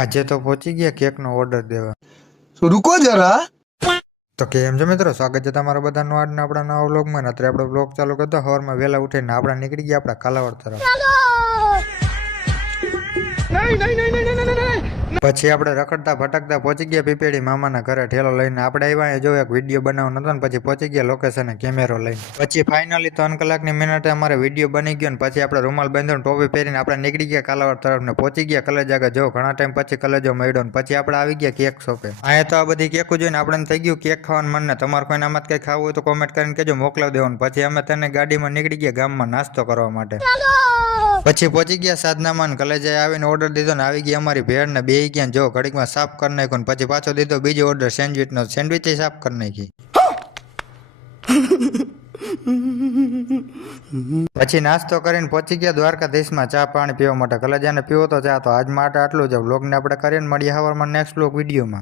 આજે તો પહોંચી ગયા કેકનો ઓર્ડર દેવા. તો રૂકો જરા. તો કેમ છે મિત્રો, સ્વાગત છે તમારા બધાનું આજના આપણા નવા વ્લોગમાં. અત્યારે આપણે વ્લોગ ચાલુ કરતો સવારમાં વહેલા ઉઠીને આપણે નીકળી ગયા આપણા કાલાવડ તરફ. પછી આપણે રખડતા ભટકતા પહોંચી ગયા પીપેડી મામાના ઘરે ઠેલો લઈને. આપણે આવ્યા જો એક વિડીયો બનાવવાનો હતો ને પછી પહોંચી ગયા લોકેશને કેમેરો લઈને. પછી ફાઇનલી 3 કલાકની મિનિટે અમારે વિડીયો બની ગયો ને પછી આપણે રૂમાલ બાંધ્યો ટોપી પહેરીને આપણે નીકળી ગયા કાલાવડ તરફ ને પહોંચી ગયા કલેજ આગળ. જો ઘણા ટાઈમ પછી કલેજો મળ્યો ને પછી આપણે આવી ગયા કેક શોપે. અહીંયા તો આ બધી કેકો જોઈને આપણે થઈ ગયું કેક ખાવાનું મન ને. તમારે કોઈને આમાં કંઈ ખાવું હોય તો કોમેન્ટ કરીને કહેજો, મોકલાવી દેવાનું. પછી અમે તેને ગાડીમાં નીકળી ગયા ગામમાં નાસ્તો કરવા માટે. પછી પહોંચી ગયા સાધનામાં કલેજાએ આવીને ઓર્ડર દીધો ને આવી ગઈ અમારી ભેળ ને બે ગયા. જો ઘડીકમાં સાફ કરી નાખ્યો ને પછી પાછો દીધો બીજો ઓર્ડર સેન્ડવિચનો. સેન્ડવિચ સાફ કરી નાખી. પછી નાસ્તો કરીને પહોંચી ગયા દ્વારકાધીશમાં ચા પાણી પીવા માટે. કલેજાને પીવો તો ચા. તો આજ માટે આટલું જ. વ્લોગને આપણે કરીને મળીએ સવારમાં નેક્સ્ટ વ્લોગ વિડીયોમાં.